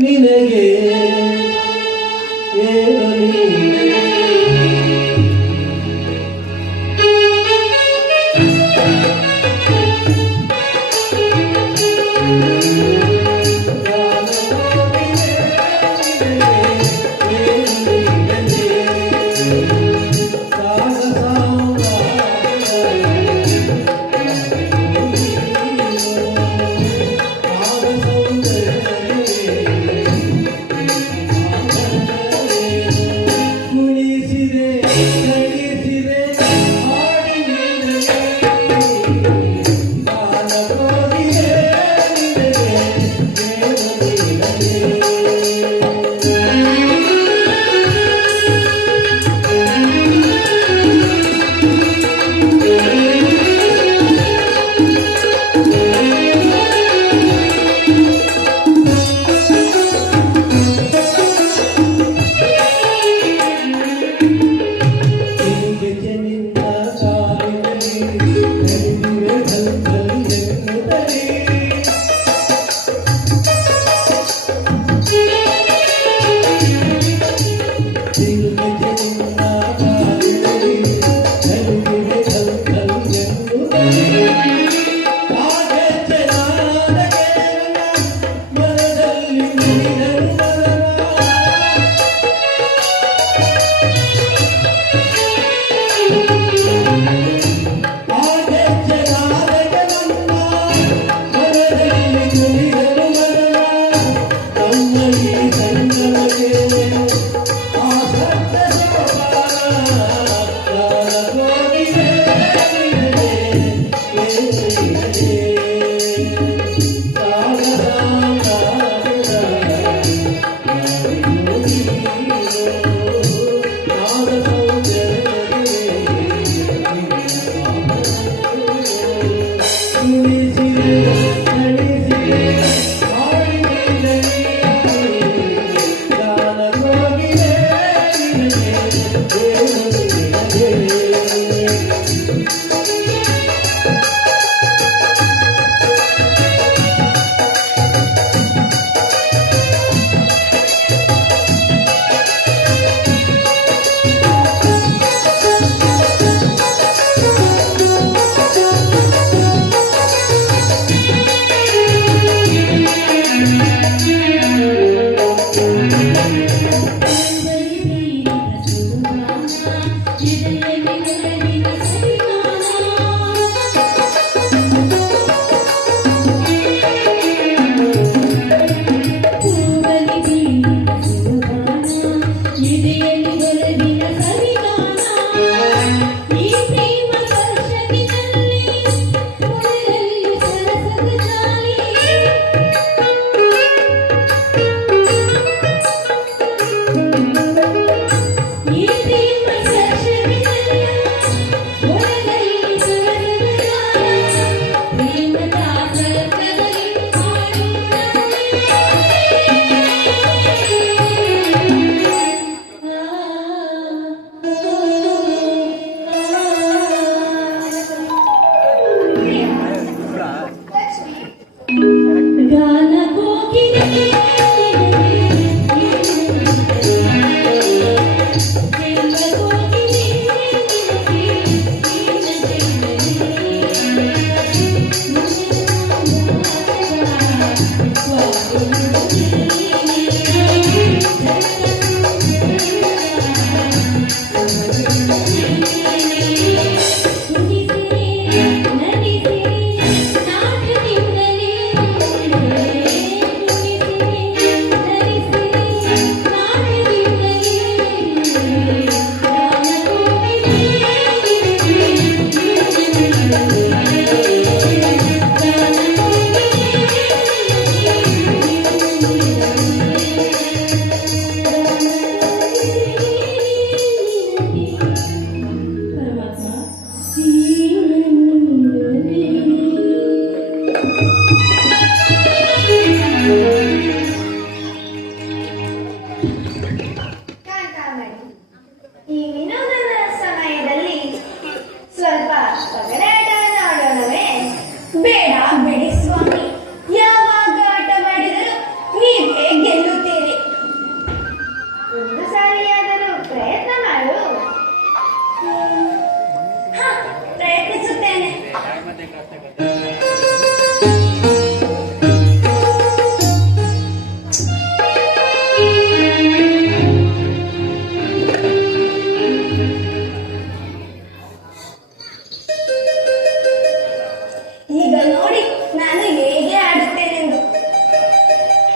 ನಿನಗೆ ಏನು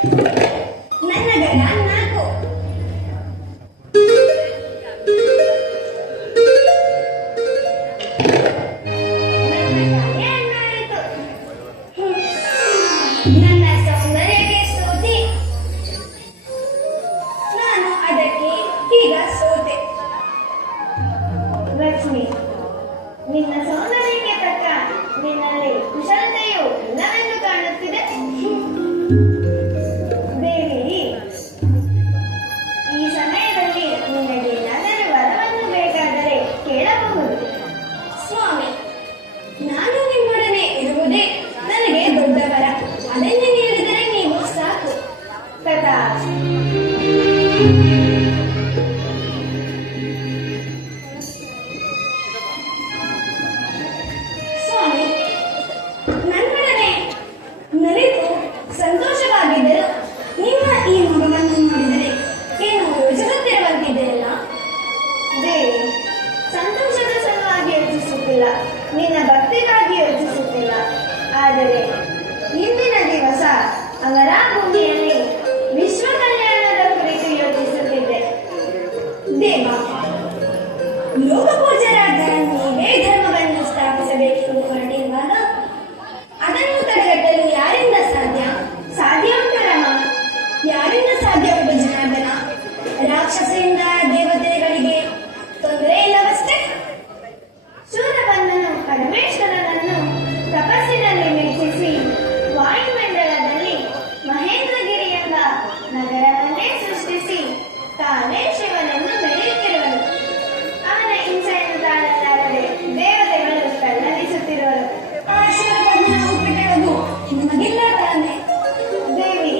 ನನ್ನ ಗಡ 4. ನನ್ನ ಸೌಂದರ್ಯಕ್ಕೆ ಸೋತಿ ನಾನು ಅದಕ್ಕೆ ಈಗ ಸೋತೆ. ಲಕ್ಷ್ಮಿ, ನಿನ್ನ ಸೌಂದರ್ಯಕ್ಕೆ ತಕ್ಕ ನಿನ್ನಲ್ಲಿ ಕುಶಲತೆಯು ಇಲ್ಲವೆಂದು ಕಾಣುತ್ತಿದೆ. ದೇವಿ, ಈ ಸಮಯದಲ್ಲಿ ನಿನಗೆ ಏನಾದರೂ ವರವನ್ನು ಬೇಕಾದರೆ ಕೇಳಬಹುದು. ಸ್ವಾಮಿ, ನಾನು ನಿಮ್ಮೊಡನೆ ಇರುವುದೇ ನನಗೆ ದೊಡ್ಡ ವರ. ಅದನ್ನೇ ನೀಡಿದರೆ ನೀವು ಸಾಕು. ಕಥಾ ಸ್ವಾಮಿ, ನನ್ನೊಡನೆ ನಲಿತು ಸಂತೋಷವಾಗಿದ್ದರು ನಿಮ್ಮ ಈ ಮಗವನ್ನು ನೋಡಿದರೆ ಏನು ಯೋಚಿಸುತ್ತಿರುವಂತಿದೆಯಲ್ಲ. ದೇವಿ, ಸಂತೋಷದ ಸಲುವಾಗಿ ಯೋಚಿಸುತ್ತಿಲ್ಲ, ನಿನ್ನ ಭಕ್ತಿಗಾಗಿ ಯೋಚಿಸುತ್ತಿಲ್ಲ. ಆದರೆ ಇಂದಿನ ದಿವಸ ಅವರ ಭೂಮಿಯಲ್ಲಿ ವಿಶ್ವ ಕಲ್ಯಾಣದ ಕುರಿತು ಯೋಚಿಸುತ್ತಿದ್ದೆ. ದೇವ, ಲೋಕ ಪೂಜ್ಯರಾದ ನೀವೇ ಧರ್ಮವನ್ನು ಸ್ಥಾಪಿಸಬೇಕೆಂದು ಹೊರಟಿರುವಾಗ ಅದನ್ನು ತಡೆಗಟ್ಟಲು ಯಾರಿಂದ ಸಾಧ್ಯ? ಸಾಧ್ಯ ಉಂಟು ರಾಮ? ಯಾರಿಂದ ಸಾಧ್ಯ ಉಂಟು ಜನಾರ್ದನ? ರಾಕ್ಷಸರಿಂದ ದೇವತೆಗಳಿಗೆ ತೊಂದರೆ ಇಲ್ಲವಷ್ಟೇ. ಶೂರಪನ್ನನು ಪರಮೇಶ್ವರನನ್ನು ತಪಸ್ಸಿನಲ್ಲಿ ಮೆಚ್ಚಿಸಿ ವಾಯುಮಂಡಲದಲ್ಲಿ ಮಹೇಂದ್ರಗಿರಿ ಎಂಬ ನಗರವನ್ನೇ ಸೃಷ್ಟಿಸಿ ತಾನೇ ಶಿವನೆಂದು ಮೆರೆಯುತ್ತಿರುವನು. ಅವನ ಹಿಂಸೆಯನ್ನು ತಾಳಲಾರದೆ ದೇವತೆಗಳು ತಲ್ಲಣಿಸುತ್ತಿರುವರು. ಆ ಶಿವಪನ್ನ ಹುಟ್ಟಿರುವುದು ನಿಮಗಿಲ್ಲ ತಾನೆ? ದೇವಿ,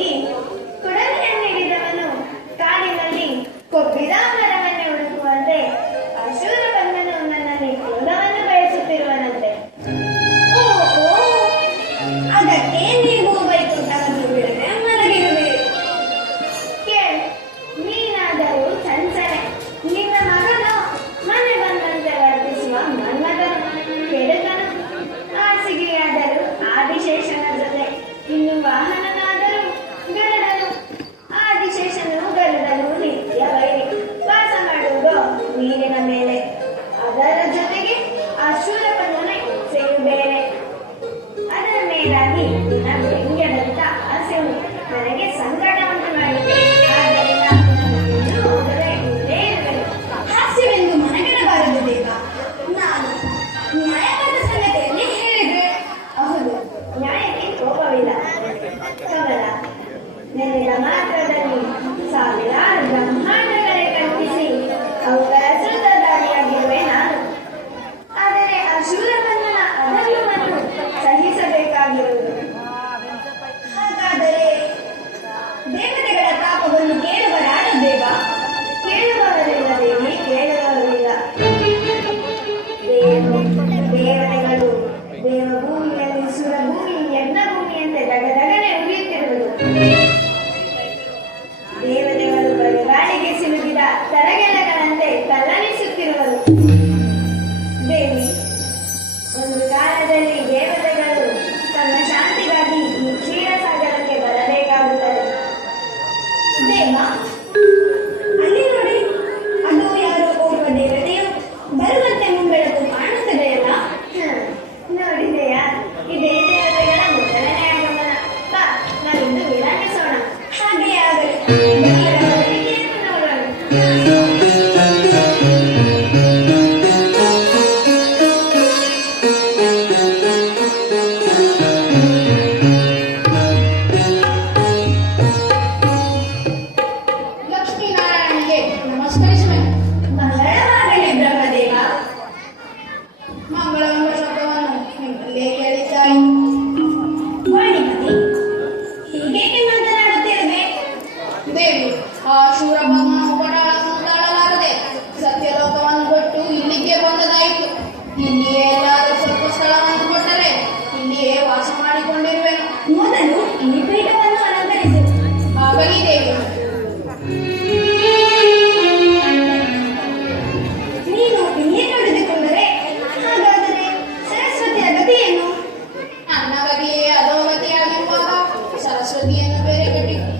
ಕುಡಲಿಯನ್ನು ಹಿಡಿದವನು ಕಾಡಿನಲ್ಲಿ ಕೊಬ್ಬಿದ ಮರವನ್ನೇ ಹುಡುಕುವಂತೆ ಆ ಶೂರಪನ್ನನು ನನ್ನಲ್ಲಿ ಕ್ರೋಧವನ್ನು ಬಯಸುತ್ತಿರುವನಂತೆ. ಅದಕ್ಕೆ ನೀವು ವೈಕುಂಠವನ್ನು ಬಿಡದೆ ಮಲಗಿರುವಿರಿ. ಕೇಳು, ನೀನಾದರೂ ಚಂಚಲೆ, ನಿನ್ನ ಮಗನು ಮನೆ ಬಂದಂತೆ ವರ್ತಿಸುವ ಮನ್ಮಥನು, ಕೆಡುಕನು. ಹಾಸಿಗೆಯಾದರೂ ಆದಿಶೇಷನ ಜೊತೆ, ಇನ್ನು ವಾಹನನಾದರೂ ಗರುಡನು. ಆದಿಶೇಷನು ಗರುಡನು ನಿತ್ಯ ವೈರಿ, ವಾಸ ಮಾಡುವುದು ನೀರಿನ ಮೇಲೆ. ಅದರ ಜೊತೆಗೆ ಆ ಶೂರಪನ್ನನ ಹಿಂಸೆಯು ಬೇರೆ. ಅದರ ಮೇಲಾಗಿ ನಿನ್ನ ವ್ಯಂಗ್ಯದಂತ ಹಾಸ್ಯವು ನನಗೆ ಸಂಕಟ ಉಂಟು ಮಾಡಿದೆ. ಆದ್ದರಿಂದ ನಾನು ಹೋದರೆ ಇಲ್ಲೇ ಇರುವೆನು. ಹಾಸ್ಯವೆಂದು ಮನಗೆಡಬಾರದು ದೇವ. ನಾನು ನ್ಯಾಯವಾದ ಸಂಗತಿಯಲ್ಲಿ ಹೇಳಿದ್ರೆ ಹೌದು, ನ್ಯಾಯಕ್ಕೆ ಕೋಪವಿಲ್ಲ. ಕಮಲ, ನೆನೆದ ಮಾತ್ರದಲ್ಲಿ ಸಾವಿರಾರು ಬ್ರಹ್ಮಾಂಡಗಳೇ ಕಲ್ಪಿಸಿ ಅವುಗಳ ಸೂತ್ರಧಾರಿಯಾಗಿರುವೆ ನಾನು. ಆದರೆ ಆ ಶೂರಪನ್ನನ ಅದರ್ಯವನ್ನು ಸಹಿಸಬೇಕಾಗಿರುವುದು. ಹಾಗಾದರೆ ದೇವತೆಗಳ ತಾಪವನ್ನು ಕೇಳುವರಾರು ದೇವ? ಕೇಳುವವರಿಲ್ಲ ದೇವಿ, ಕೇಳುವವರಿಲ್ಲ. ದೇವತೆಗಳು ದೇವಭೂಮಿಯಲ್ಲಿ ಸುರಭೂಮಿ ಯಜ್ಞಭೂಮಿಯಂತೆ ದಗದಗನೆ ಉರಿಯುತ್ತಿರುವುದು.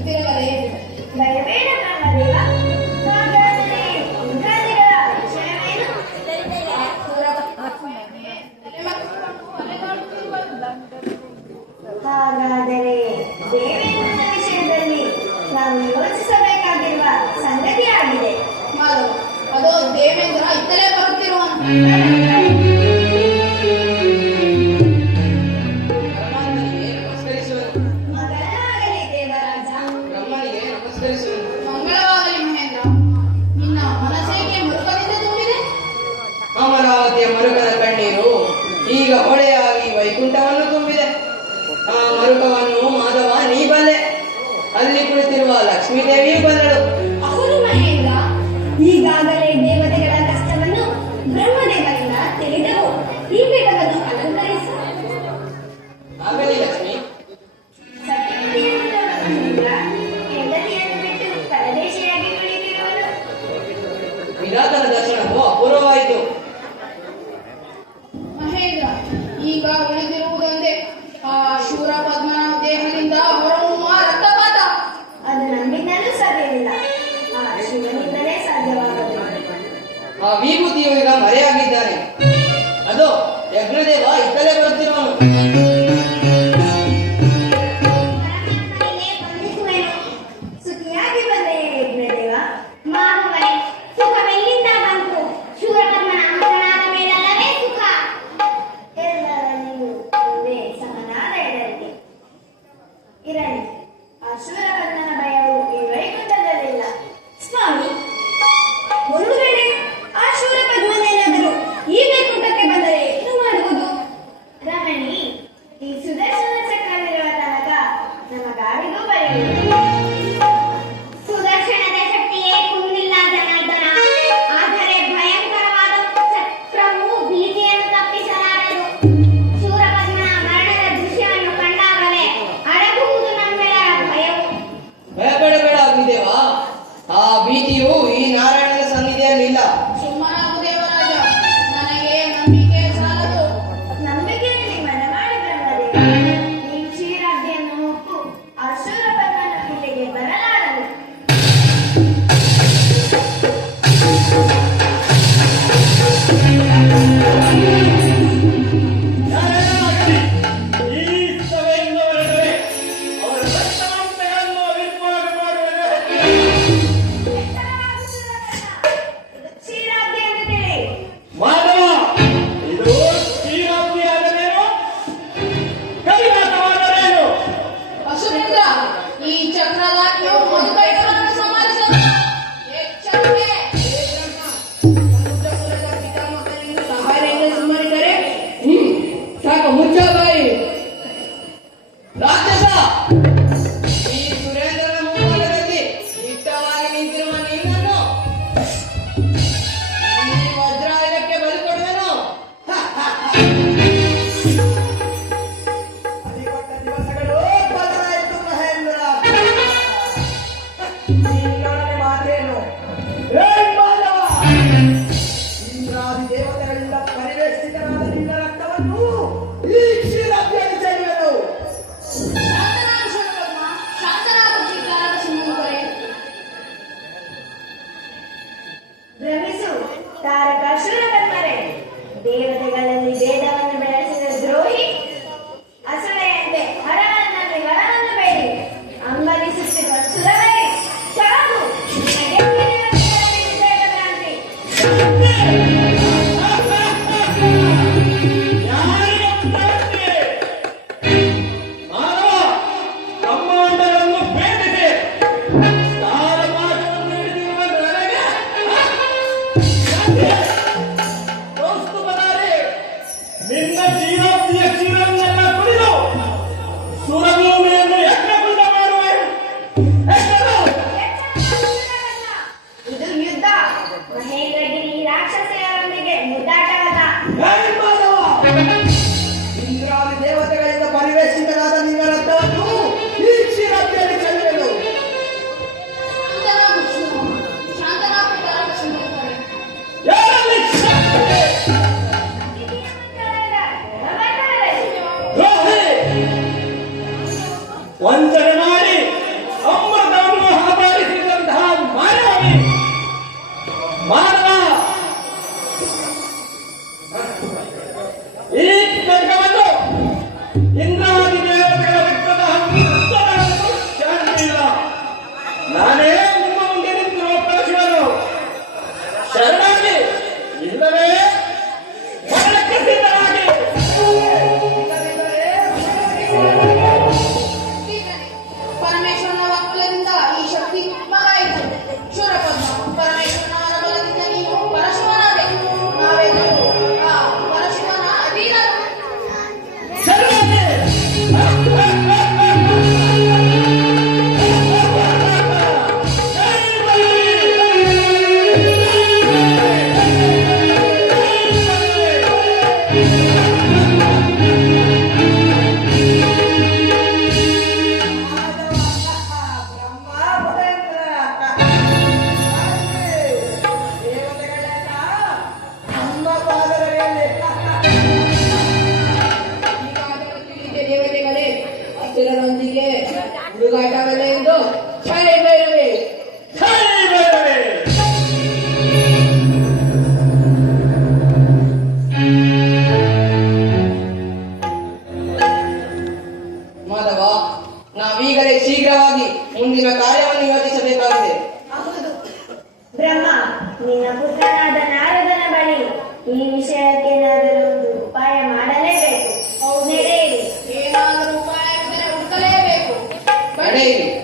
ತಿರುಗಲೇ. ಭಯಬೇಡ ಬ್ರಹ್ಮದೇವ. ಹಾಗಾದರೆ ಇಂದ್ರಾದಿಗಳ ವಿಷಯವೇನು? ಹಾಗಾದರೆ ದೇವೇಂದ್ರನ ವಿಷಯದಲ್ಲಿ ನಾವು ಯೋಚಿಸಬೇಕಾಗಿರುವ ಸಂಗತಿ ಆಗಿದೆ. ಮಾಧವ, ಅದು ದೇವೇಂದ್ರ ಇತ್ತಲೇ ಬರುತ್ತಿರುವಂತ. ಮಗಳಾಗಲಿ ದೇವರಾಜ. ಮಂಗಳವಾಗಲಿ ಮಹೇಂದ್ರ. ನಿನ್ನ ಮನಸ್ಸಿಗೆ ಮರುಕದಿಂದ ತುಂಬಿದೆ. ಅಮರಾವತಿಯ ಮರುಕದ ಕಣ್ಣೀರು ಈಗ ಹೊಳೆಯಾಗಿ ವೈಕುಂಠವನ್ನು ತುಂಬಿದೆ. ಆ ಮರುಕವನ್ನು ಮಾಧವ ನೀ ಬಲ್ಲೆ, ಅಲ್ಲಿ ಕುಳಿತಿರುವ ಲಕ್ಷ್ಮೀದೇವಿಯೂ ಬಲ್ಲಳು. ಹೌದು ಮಹೇಂದ್ರ, ಈಗಾಗಲೇ ದೇವತೆಗಳ ಕಷ್ಟವನ್ನು ಬ್ರಹ್ಮದೇವರಿಂದ ತಿಳಿದೆವು. ಈ ಪೀಠವನ್ನು ಅಲಂಕರಿಸು. ಆಗಲಿ ಲಕ್ಷ್ಮಿ. ಸತ್ಯವಂತಿಯಾದ ಹೆಂಡತಿಯನ್ನು ಬಿಟ್ಟು ಪರದೇಶಿಯಾಗಿ ಕುಳಿತಿರುವನು. ವಿಧಾತನ ದರ್ಶನವು ಅಪೂರ್ವವಾಯಿತು. ಮಹೇಂದ್ರ, ಈಗ ಉಳಿದಿರುವುದೊಂದೇ ಆ ಶೂರ ಪದ್ಮನ ದೇಹದಿಂದ ಹೊರಹೊಮ್ಮುವ ರಕ್ತಪಾತ. ಅದು ನಮ್ಮಿಂದಲೂ ಸಾಧ್ಯವಿಲ್ಲ, ಆ ಶಿವನಿಂದಲೇ ಸಾಧ್ಯವಾಗಬೇಕು. ಆ ವಿಭೂತಿಯು ಈಗ ಮರೆಯಾಗಿದ್ದಾನೆ. ಅದು ಯಜ್ಞದೇವ ಇತ್ತಲೇ ಬರುತ್ತಿರುವನು. ಪರಮಾತ್ಮನಿಗೆ ವಂದಿಸುವೆನು. ಸುಖಿಯಾಗಿ ಬಂದೆಯೇ ಯಜ್ಞದೇವ? ಮಾಧವನೇ, ಸುಖವೆಲ್ಲಿಂದ ಬಂತು? ಶೂರಪದ್ಮನ ಅಂಕನಾದ ಮೇಲಲ್ಲವೇ ಸುಖ. ಎಲ್ಲರಲ್ಲಿಯೂ ಒಂದೇ ಸಮನಾದ ಎಡರಿಗೆ ಇರಲಿ. ಆ ಶೂರಪದ್ಮನ ಭಯವು ಈ ವೈಕುಂಠದಲ್ಲಿಲ್ಲ. ಸ್ವಾಮಿ, ಒಂದು ವೇಳೆ ಆ ಶೂರಪದ್ಮನೇನಾದರೂ ಈ ವೈಕುಂಠಕ್ಕೆ ಬಂದರೆ ಏನು ಮಾಡುವುದು? ರಮಣಿ, ಈ ಸುದರ್ಶನ ಚಕ್ರವಿರುವ ತನಕ ನಮಗಾರಿಗೂ ಬರೆಯುವುದು. ಸುದರ್ಶನದ ಶಕ್ತಿಯೇ ಕುಂದಿಲ್ಲ ಜನಾರ್ದನ. ಆದರೆ ಭಯಂಕರವಾದ ಚಕ್ರವು ಭೀತಿಯನ್ನು ತಪ್ಪಿಸಲಾರದು. ಶೂರಪದ್ಮನ ಮರಣದ ದೃಶ್ಯವನ್ನು ಕಂಡಾಗಲೇ ಅಡಗುವುದು ನಮ್ಮೆಲ್ಲರ ಭಯವು. ಭಯಪಡಬೇಡ ಅಗ್ನಿದೇವ, ಆ ಭೀತಿಯು ಈ ನಾರಾಯಣನ ಸನ್ನಿಧಿಯಲ್ಲಿಲ್ಲ. ಸುಮ್ಮನಾಗು ದೇವರಾಜ, ನನಗೆ ನಂಬಿಕೆ ಸಾಲದು. ನಂಬಿಕೆಯಲ್ಲಿ ಮನಮಾಡಿ ಬ್ರಹ್ಮದೇವ, ನೀವು ಕ್ಷೀರಾಬ್ದಿಯನ್ನು ಹೊತ್ತು ಆ ಶೂರಪದ್ಮನ ಇಲ್ಲಿಗೆ ಬರಲಾರನು. ಈ ಸಭೆಯಿಂದ ಹೊರಟರೆ ಅವರ ರಕ್ತಮಾಂಸಗಳನ್ನು ಅವಿರ್ಪಾಡು ಮಾಡುವುದು. ಇದು ಕ್ಷೀರಾಬ್ದಿ ಎಂದು ತಿಳಿ. ಮಾಧವ, ಇದು ಕ್ಷೀರಾಬ್ದಿಯಾದರೇನು, ಕೈಲಾಸವಾದರೇನು? ಅಸುರೇಂದ್ರ, ಈ ಚಕ್ರದಾಜ್ಞೆಯು ಮಧುಕೈಟವನ್ನು ಸಂಹರಿಸಲು ಎಚ್ಚರಿಕೆ. ಸಮುದ್ರಕುಲದ ಪಿತಾಮಹನಿಂದ ಸಹಾಯದಿಂದ ಸಂಹರಿಸಿದರೆ ಸಾಕು, ಮುಚ್ಚ ಬಾಯಿ. ರಾಕ್ಷಸ, ಈ ಸುರೇಂದ್ರನ ಮುಂಭಾಗದಲ್ಲಿ ದಿಟ್ಟವಾಗಿ ನಿಂತಿರುವ ನಿನ್ನನ್ನು ಈ ವಜ್ರಾಯುಧಕ್ಕೆ ಬಲಿ ಕೊಡುವೆನು. ಅಧಿಪತ್ತ ದಿವಸಗಳು ಬದಲಾಯಿತು ಮಹೇಂದ್ರ. ನಿನ್ನೊಡನೆ ಮಾತೇನು? ಏ ಮಾಧವ, ಇಂದ್ರಾದಿ ದೇವತೆಗಳಿಂದ ಪರಿವೇಷಿತರಾದ ನಿನ್ನ ರಕ್ತವನ್ನು ಈ ಕ್ಷೀರಾಬ್ದಿಯಲ್ಲಿ ಚೆಲ್ಲುವೆನು. ಶಾಂತನಾಗು ಶೂರಪದ್ಮ, ಶಾಂತನಾಗು ಕ್ಷಿಪ್ರಾದ ಸಿಂಹಕರೇ. ಭ್ರಮಿಸು ತಾರಕ ಶೂರಪದ್ಮರೇ. ದೇವತೆಗಳಲ್ಲಿ ಭೇದವನ್ನು ಬೆಳೆಸಿದ ದ್ರೋಹಿ, ಅಸುಳೆಯಂತೆ ಹರವನ್ನಲ್ಲಿ ವರವನ್ನು ಬೇಡಿ ಅಂಬಲಿಸುತ್ತಿರುವ ಸುರವೇ, ಸಾಕು. ನಾನೇ ನಿಮ್ಮ ಮುಂದೆ ನಿಂತಿರುವ ಪರಶುವನು ಶರಣಾಗಿ ಇಲ್ಲವೇ ಮರಣಕ್ಕೆ ಸಿದ್ಧರಾಗಿ. ಪರಮೇಶ್ವರನ ವಾಕ್ಯದಿಂದ ಈ ಶಕ್ತಿ ಮಗಾಯಿತು. ಶೂರಪದ್ಮ, ಪರಮೇಶ್ವರನ ಬಲದಿಂದ ನೀನು ಪರಶುವನಾದೆ. ನಾವೆಲ್ಲರೂ ಆ ಪರಶುವನ ಅಧೀನರು. ಶರಣಾಗಿ. ದೇವತೆಗಳೇ, ಅಸುರರೊಂದಿಗೆ ಹುಡುಗಾಟವಲ್ಲ ಎಂದು ಛಾಯೆ ಬೇರವೇ. ಮಾಧವ, ನಾವೀಗಲೇ ಶೀಘ್ರವಾಗಿ ಮುಂದಿನ ಕಾರ್ಯವನ್ನು ಯೋಚಿಸಬೇಕಾಗಿದೆ. ಹೌದು ಬ್ರಹ್ಮ, ನಿನ್ನ ಪುತ್ರನಾದ ನಾರದನ ಬಳಿ ಈ ವಿಷಯಕ್ಕೇನಾದರೂ ಒಂದು ಉಪಾಯ ಮಾಡಲೇಬೇಕು. ನಡೆಯಿರಿ. ಏನಾದರೂ ಉಪಾಯ ಹುಡುಕಲೇಬೇಕು. ನಡೆಯಿರಿ.